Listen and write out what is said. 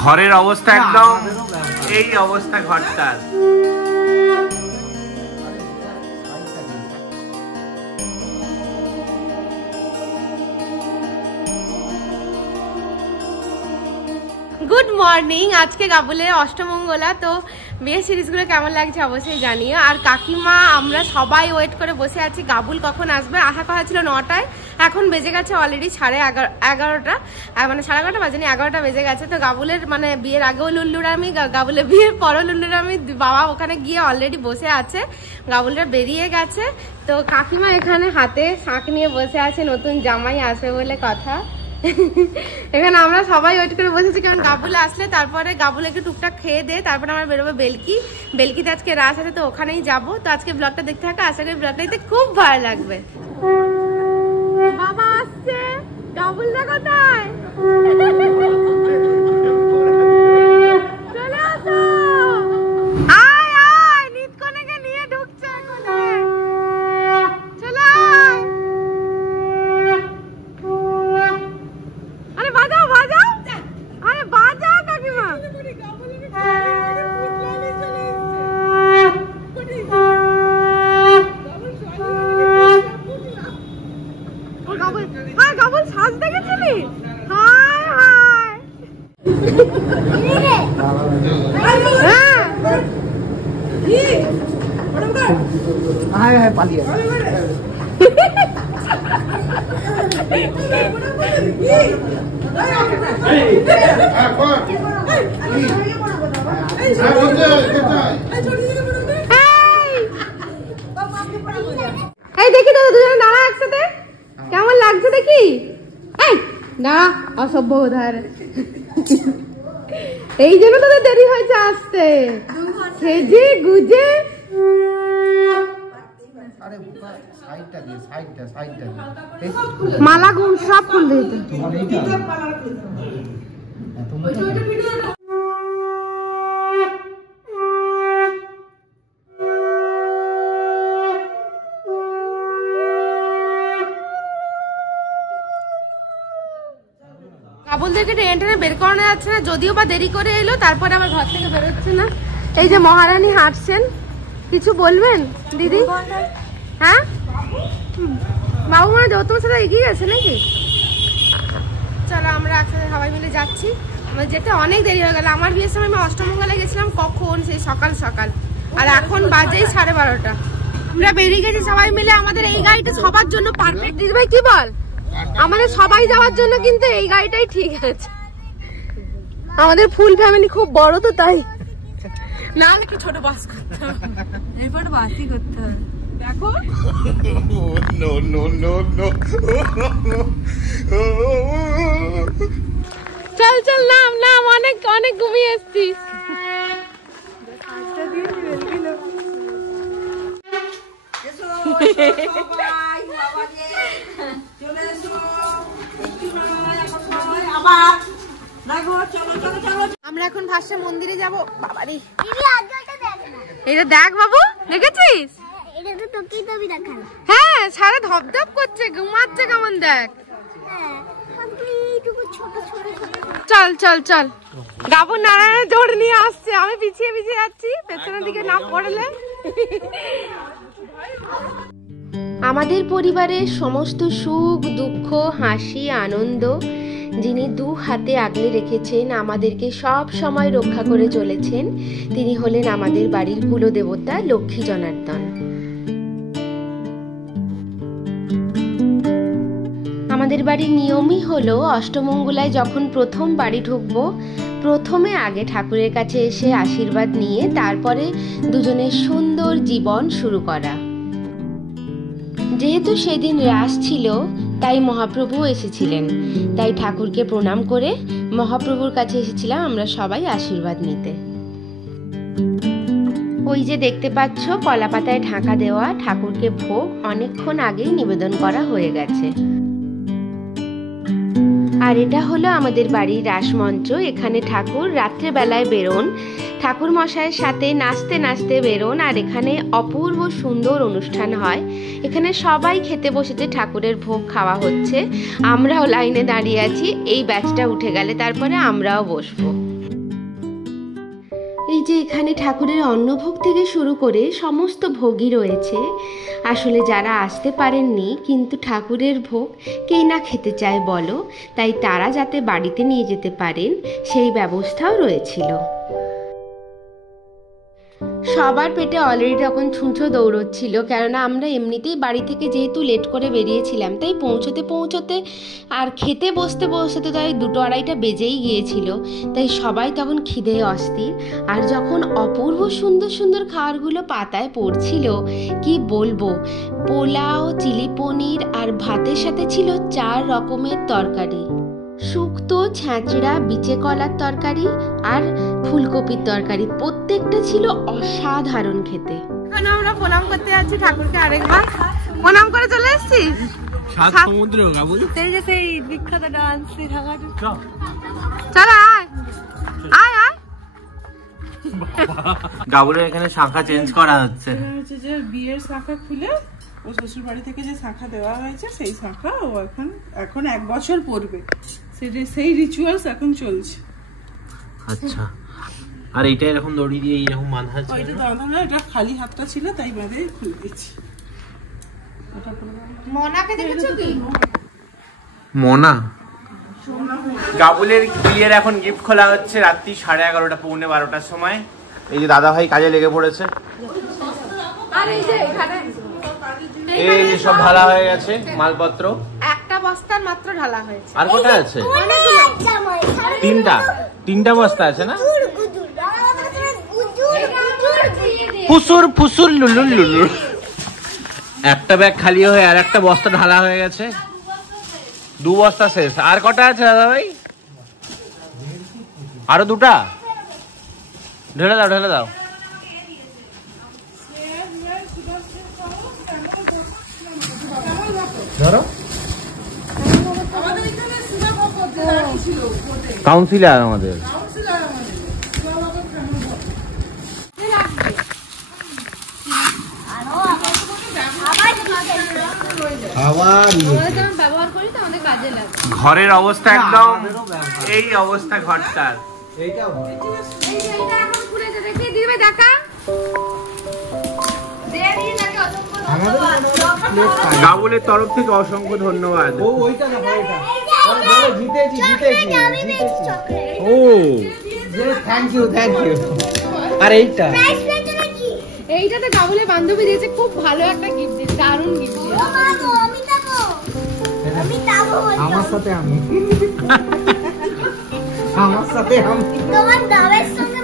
ঘরের অবস্থা একদম এই অবস্থা ঘরটার। Good morning. আজকে গাবুলের অষ্টমঙ্গলা। তো বিয়ে সিরিজগুলো কেমন লাগছে অবশ্যই জানিও। আর কাকিমা আমরা সবাই ওয়েট করে বসে আছি গাবুল কখন আসবে। আশা করা ছিল 9টায়, এখন বেজে গেছে অলরেডি 11:30, মানে 11:30 বাজেনি, 11টা বেজে গেছে। তো গাবুলের মানে বিয়ের আগেও লুল্লুরামি, গাবুলের বিয়ের পরও লুল্লুরামি। বাবা ওখানে গিয়ে অলরেডি বসে আছে, গাবুলরা বেরিয়ে গেছে। তো কাকিমা এখানে হাতে শাঁখ নিয়ে বসে আছে, নতুন জামাই আসবে বলে কথা। এখানে আমরা সবাই ওয়েট করে বসেছি, কারণ গাবুল আসলে তারপরে গাবুল একটু টুকটাক খেয়ে দে, তারপরে আমরা বেরোবো বেলকিতে আজকে রাস আছে, তো ওখানেই যাবো। তো আজকে ব্লগটা দেখতে থাকা, আশা করি ব্লগটা দেখতে খুব ভালো লাগবে। বাবা আসছে, গাবুলরা কোথায়? চলে আসো, আয় আয়, নিতকনেকে নিয়ে ঢুকছে এখানে, চলে আয়। আরে বাজাও বাজাও, আরে বাজাও কাকিমা। গাবুল সাজ দেখেছিলি? হায় হায়, হায় হায় পালিয়ে এই দেখি তো দুজনে দাঁড়া একসাথে, কেমন লাগছে দেখি। এই না অসভ্য উধার, এই জন্য তোদের দেরি হয়েছে আসতে, সেজে গুজে। মালা গুম সব ফুল দিয়েছে। গাবুলদেরকে ট্রেনে বের করানো যাচ্ছে না, যদিও বা দেরি করে এলো, তারপরে আবার ঘর থেকে বেরোচ্ছে না। এই যে মহারানী হাঁটছেন, কিছু বলবেন দিদি? হ্যাঁ বাবু মানে তোমার সাথে এগিয়ে গেছে নাকি? চলো আমরা একসাথে সবাই মিলে যাচ্ছি। আমার যেতে অনেক দেরি হয়ে গেল। আমার বিয়ের সময় আমি অষ্টমঙ্গলায় গেছিলাম কখন, সেই সকাল সকাল, আর এখন বাজেই 12:30। আমরা বেরিয়ে গেছি সবাই মিলে। আমাদের এই গাড়িটা সবার জন্য পারফেক্ট। দিদি ভাই কি বল, আমাদের সবাই যাওয়ার জন্য কিন্তু এই গাড়িটাই ঠিক আছে। আমাদের ফুল ফ্যামিলি খুব বড়, তো তাই না হলে কি ছোট বাস করতে হবে, এরপর বাসই করতে হবে। দেখো নো নো নো নো, চল চল নাম নাম, অনেক অনেক ঘুমিয়ে এসছিস। আমরা এখন ভাষা মন্দিরে যাবো। বাবারে এটা দেখ বাবু, দেখেছিস? হ্যাঁ সারা ধপধপ করছে, ঘুমাচ্ছে কেমন দেখ। চল চল চল, গাবু নারায়ণের জোড় নিয়ে আসছে, আমি পিছিয়ে পিছিয়ে যাচ্ছি, পেছনের দিকে না পড়লে। আমাদের পরিবারের সমস্ত সুখ দুঃখ হাসি আনন্দ যিনি দু হাতে আগলে রেখেছেন, আমাদেরকে সব সময় রক্ষা করে চলেছেন, তিনি হলেন আমাদের বাড়ির কুলদেবতা লক্ষ্মী জনার্দন। আমাদের বাড়ির নিয়মই হলো অষ্টমঙ্গলায় যখন প্রথম বাড়ি ঢুকবো, প্রথমে আগে ঠাকুরের কাছে এসে আশীর্বাদ নিয়ে তারপরে দুজনের সুন্দর জীবন শুরু করা। যেহেতু সেদিন রাস ছিল তাই মহাপ্রভু এসেছিলেন, তাই ঠাকুরকে প্রণাম করে মহাপ্রভুর কাছে এসেছিলাম আমরা সবাই আশীর্বাদ নিতে। ওই যে দেখতে পাচ্ছ কলা পাতায় ঢাকা দেওয়া ঠাকুরকে ভোগ অনেকক্ষণ আগেই নিবেদন করা হয়ে গেছে। আর এটা হলো আমাদের বাড়ির রাসমঞ্চ। এখানে ঠাকুর রাত্রেবেলায় বেরোন, ঠাকুর মশাইয়ের সাথে নাচতে নাচতে বেরোন, আর এখানে অপূর্ব সুন্দর অনুষ্ঠান হয়। এখানে সবাই খেতে বসেছে, ঠাকুরের ভোগ খাওয়া হচ্ছে, আমরাও লাইনে দাঁড়িয়ে আছি। এই ব্যাচটা উঠে গেলে তারপরে আমরাও বসবো। এই যে এখানে ঠাকুরের অন্নভোগ থেকে শুরু করে সমস্ত ভোগই রয়েছে। আসলে যারা আসতে পারেননি কিন্তু ঠাকুরের ভোগ কেই না খেতে চায় বলো, তাই তারা যাতে বাড়িতে নিয়ে যেতে পারেন সেই ব্যবস্থাও রয়েছিল। সবার পেটে অলরেডি তখন ছুঁচো দৌড়চ্ছিল, কেননা আমরা এমনিতেই বাড়ি থেকে যেহেতু লেট করে বেরিয়েছিলাম, তাই পৌঁছতে আর খেতে বসতে তাই 2-2:30 বেজেই গিয়েছিল। তাই সবাই তখন খিদে অস্থির। আর যখন অপূর্ব সুন্দর সুন্দর খাবারগুলো পাতায় পড়ছিল, কি বলবো, পোলাও, চিলি পনির আর ভাতের সাথে ছিল 4 রকমের তরকারি, শুক্তো, ছ্যাঁচড়া, বিচে কলার তরকারি আর ফুলকপির তরকারি। প্রত্যেকটা ছিল অসাধারণ খেতে। এখন আমরা প্রণাম করতে যাচ্ছি ঠাকুরকে আরেকবার। প্রণাম করে চলে এসেছিস? সাত সমুদ্র গাবুল, সেই যে সেই বিখ্যাত ডান্স ঢাকা। চল আয় আয় আয়। গাবুলের এখানে শাখা চেঞ্জ করা হচ্ছে। যে বিয়ের শাখা খুলে ও শ্বশুর বাড়ি থেকে যে শাখা দেওয়া হয়েছে সেই শাখা ও এখন 1 বছর পড়বে, সেই রিচুয়ালস এখন চলছে। আচ্ছা, আর এইটা এরকম দড়ি দিয়ে এইরকম বাঁধা আছে? ওইটা দাদা না, এটা খালি হাতটা ছিল তাই বাঁধে খুলে দিচ্ছি। মোনাকে দেখেছো কি? মোনা গাবুলের বিয়ের এখন গিফট খোলা হচ্ছে রাত্রি 11:30 পৌনে 12টার সময়। এই যে দাদা ভাই কাজে লেগে পড়েছে। আর এই যে এখানে এই যে সব ঢালা হয়ে গেছে মালপত্র। একটা বস্তার মাত্র ঢালা হয়েছে। আর কোটা আছে? তিনটা বস্তা আছে না? ফুসুর ফুসুর লুলুর লুলুর। একটা ব্যাগ খালি হয়ে আর একটা বস্তা ঢালা হয়ে গেছে। 2 বস্তা শেষ। আর কটা আছে দাদা ভাই? আরো 2টা ঢেলে দাও। কাউন্সিলর আমাদের। ঘরের অবস্থা একদম এই অবস্থা ঘরটার। গাবুলের তরফ থেকে অসংখ্য ধন্যবাদ। ও থ্যাংক ইউ। আর এইটাতে গাবুলের বান্ধবী দিয়েছে, খুব ভালো একটা গিফট দিয়েছে, দারুণ গিফট দিয়েছে। আমার সাথে আমি তোমার নামের সঙ্গে